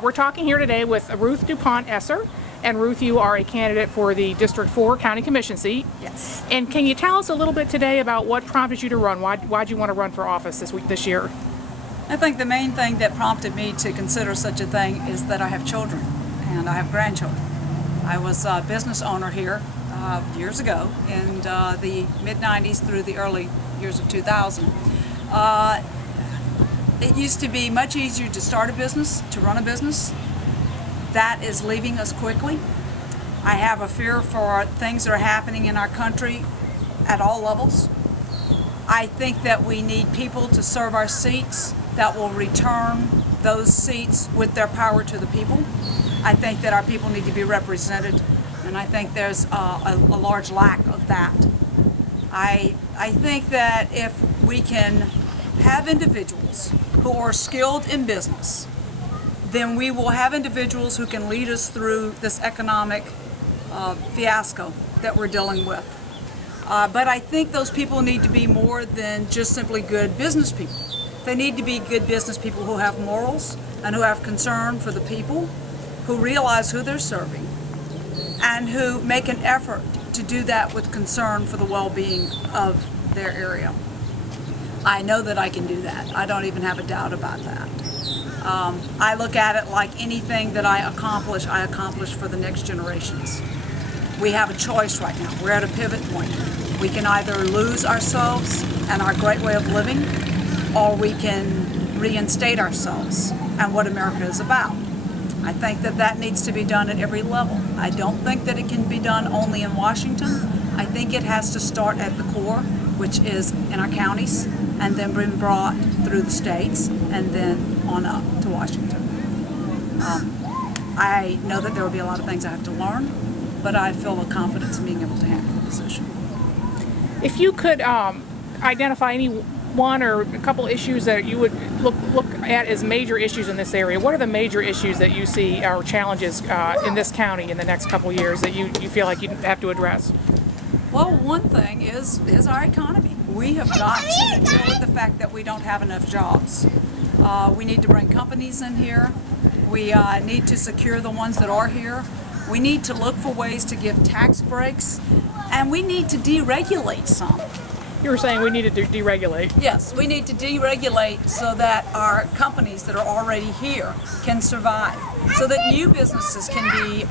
We're talking here today with Ruth DuPont Esser. And Ruth, you are a candidate for the District 4 County Commission seat. Yes. And can you tell us a little bit today about what prompted you to run? Why'd you want to run for office this year? I think the main thing that prompted me to consider such a thing is that I have children and I have grandchildren. I was a business owner here years ago in the mid-90s through the early years of 2000. It used to be much easier to start a business, to run a business. That is leaving us quickly. I have a fear for things that are happening in our country at all levels. I think that we need people to serve our seats that will return those seats with their power to the people. I think that our people need to be represented, and I think there's a large lack of that. I think that if we can have individuals who are skilled in business, then we will have individuals who can lead us through this economic fiasco that we're dealing with. But I think those people need to be more than just simply good business people. They need to be good business people who have morals and who have concern for the people, who realize who they're serving, and who make an effort to do that with concern for the well-being of their area. I know that I can do that. I don't even have a doubt about that. I look at it like anything that I accomplish for the next generations. We have a choice right now. We're at a pivot point. We can either lose ourselves and our great way of living, or we can reinstate ourselves and what America is about. I think that that needs to be done at every level. I don't think that it can be done only in Washington. I think it has to start at the core, which is in our counties, and then been brought through the states, and then on up to Washington. I know that there will be a lot of things I have to learn, but I feel a confidence in being able to handle the position. If you could identify any one or a couple issues that you would look at as major issues in this area, what are the major issues that you see or challenges in this county in the next couple of years that you feel like you have to address? Well, one thing is our economy. We have got to deal with the fact that we don't have enough jobs. We need to bring companies in here. We need to secure the ones that are here. We need to look for ways to give tax breaks, and we need to deregulate some. You were saying we need to deregulate. Yes, we need to deregulate so that our companies that are already here can survive, so that new businesses can be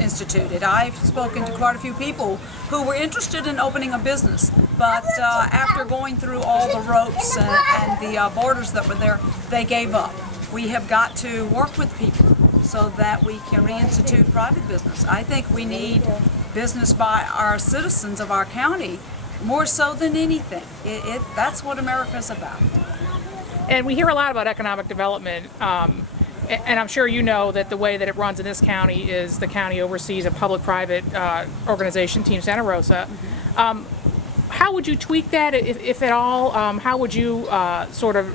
instituted. I've spoken to quite a few people who were interested in opening a business, but after going through all the ropes and the borders that were there, they gave up. We have got to work with people so that we can reinstitute private business. I think we need business by our citizens of our county more so than anything. That's what America's about. And we hear a lot about economic development, and I'm sure you know that the way that it runs in this county is the county oversees a public-private organization, Team Santa Rosa. Mm-hmm. How would you tweak that, if at all? How would you sort of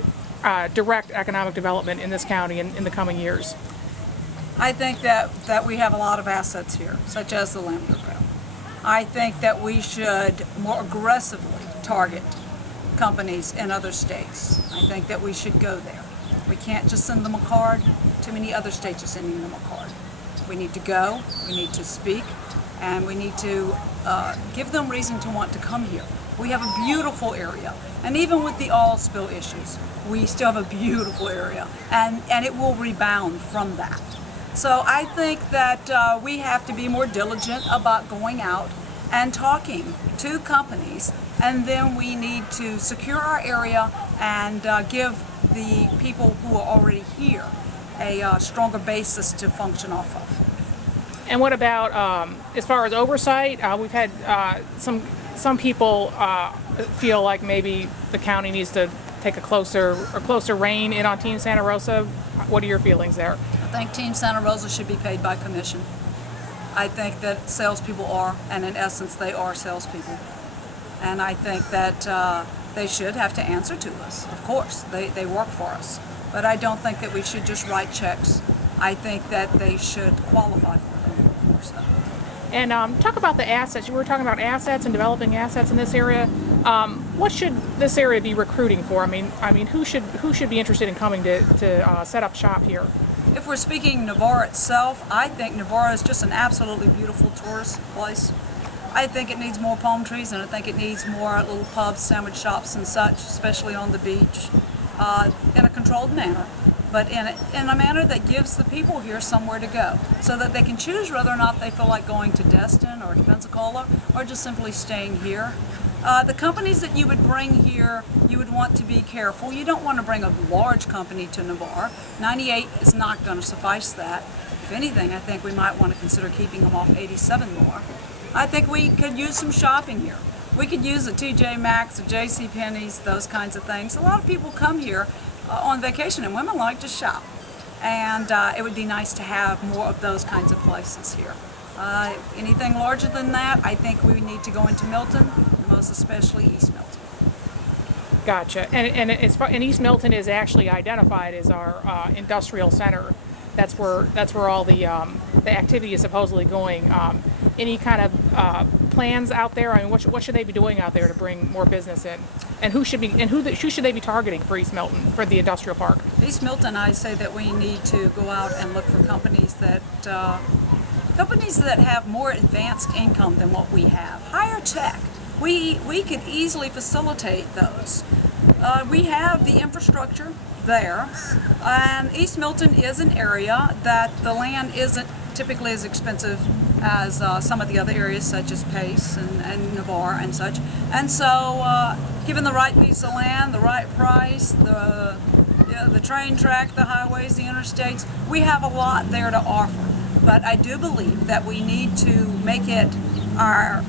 direct economic development in this county in the coming years? I think that we have a lot of assets here, such as the Lambda Rail. I think that we should more aggressively target companies in other states. I think that we should go there. We can't just send them a card. Too many other states are sending them a card. We need to go, we need to speak, and we need to give them reason to want to come here. We have a beautiful area, and even with the oil spill issues, we still have a beautiful area, and it will rebound from that. So I think that we have to be more diligent about going out and talking to companies, and then we need to secure our area and give the people who are already here a stronger basis to function off of. And what about as far as oversight? We've had some people feel like maybe the county needs to take a closer rein in on Team Santa Rosa. What are your feelings there? I think Team Santa Rosa should be paid by commission. I think that salespeople are, and in essence they are salespeople. And I think that they should have to answer to us. Of course, they work for us. But I don't think that we should just write checks. I think that they should qualify for them more so. And talk about the assets. You were talking about assets and developing assets in this area. What should this area be recruiting for? I mean, who should be interested in coming to set up shop here? If we're speaking Navarre itself, I think Navarre is just an absolutely beautiful tourist place. I think it needs more palm trees, and I think it needs more little pubs, sandwich shops and such, especially on the beach, in a controlled manner, but in a manner that gives the people here somewhere to go, so that they can choose whether or not they feel like going to Destin or to Pensacola, or just simply staying here. The companies that you would bring here, you would want to be careful. You don't want to bring a large company to Navarre. 98 is not going to suffice that. If anything, I think we might want to consider keeping them off 87 more. I think we could use some shopping here. We could use a TJ Maxx, a JC Penney's, those kinds of things. A lot of people come here on vacation, and women like to shop. And it would be nice to have more of those kinds of places here. Anything larger than that, I think we need to go into Milton, most especially East Milton. Gotcha. And East Milton is actually identified as our industrial center. That's where all the activity is supposedly going. Any kind of plans out there? I mean, what should they be doing out there to bring more business in? And who should they be targeting for East Milton, for the industrial park? East Milton, I say that we need to go out and look for companies that have more advanced income than what we have. Higher tech. We could easily facilitate those. We have the infrastructure there, and East Milton is an area that the land isn't typically as expensive as some of the other areas, such as Pace and Navarre and such. And so, given the right piece of land, the right price, the train track, the highways, the interstates, we have a lot there to offer. But I do believe that we need to make it our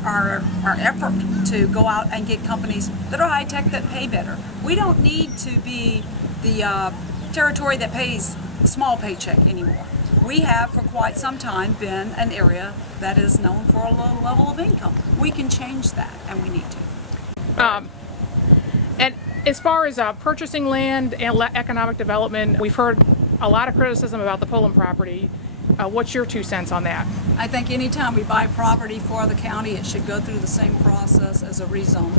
effort to go out and get companies that are high tech, that pay better. We don't need to be the territory that pays a small paycheck anymore. We have for quite some time been an area that is known for a low level of income. We can change that, and we need to. And as far as purchasing land and economic development, we've heard a lot of criticism about the Pullum property. What's your 2 cents on that? I think anytime we buy property for the county, it should go through the same process as a rezone,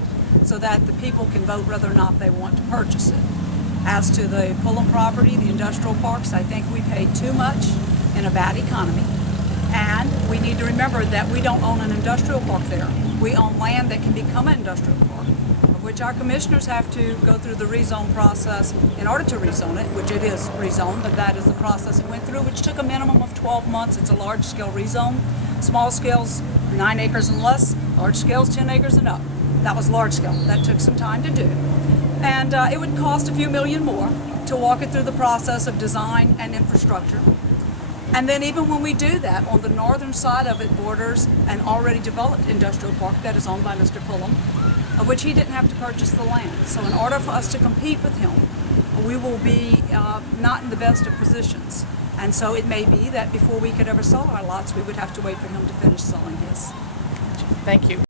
so that the people can vote whether or not they want to purchase it. As to the Pullum property, the industrial parks, I think we pay too much in a bad economy. And we need to remember that we don't own an industrial park there. We own land that can become an industrial park, of which our commissioners have to go through the rezone process in order to rezone it, which it is rezoned, but that is the process it went through, which took a minimum of 12 months. It's a large-scale rezone. Small scale's 9 acres and less, large scale's 10 acres and up. That was large scale. That took some time to do. And it would cost a few million more to walk it through the process of design and infrastructure. And then even when we do that, on the northern side of it borders an already developed industrial park that is owned by Mr. Pullum, of which he didn't have to purchase the land. So in order for us to compete with him, we will be not in the best of positions. And so it may be that before we could ever sell our lots, we would have to wait for him to finish selling his. Thank you.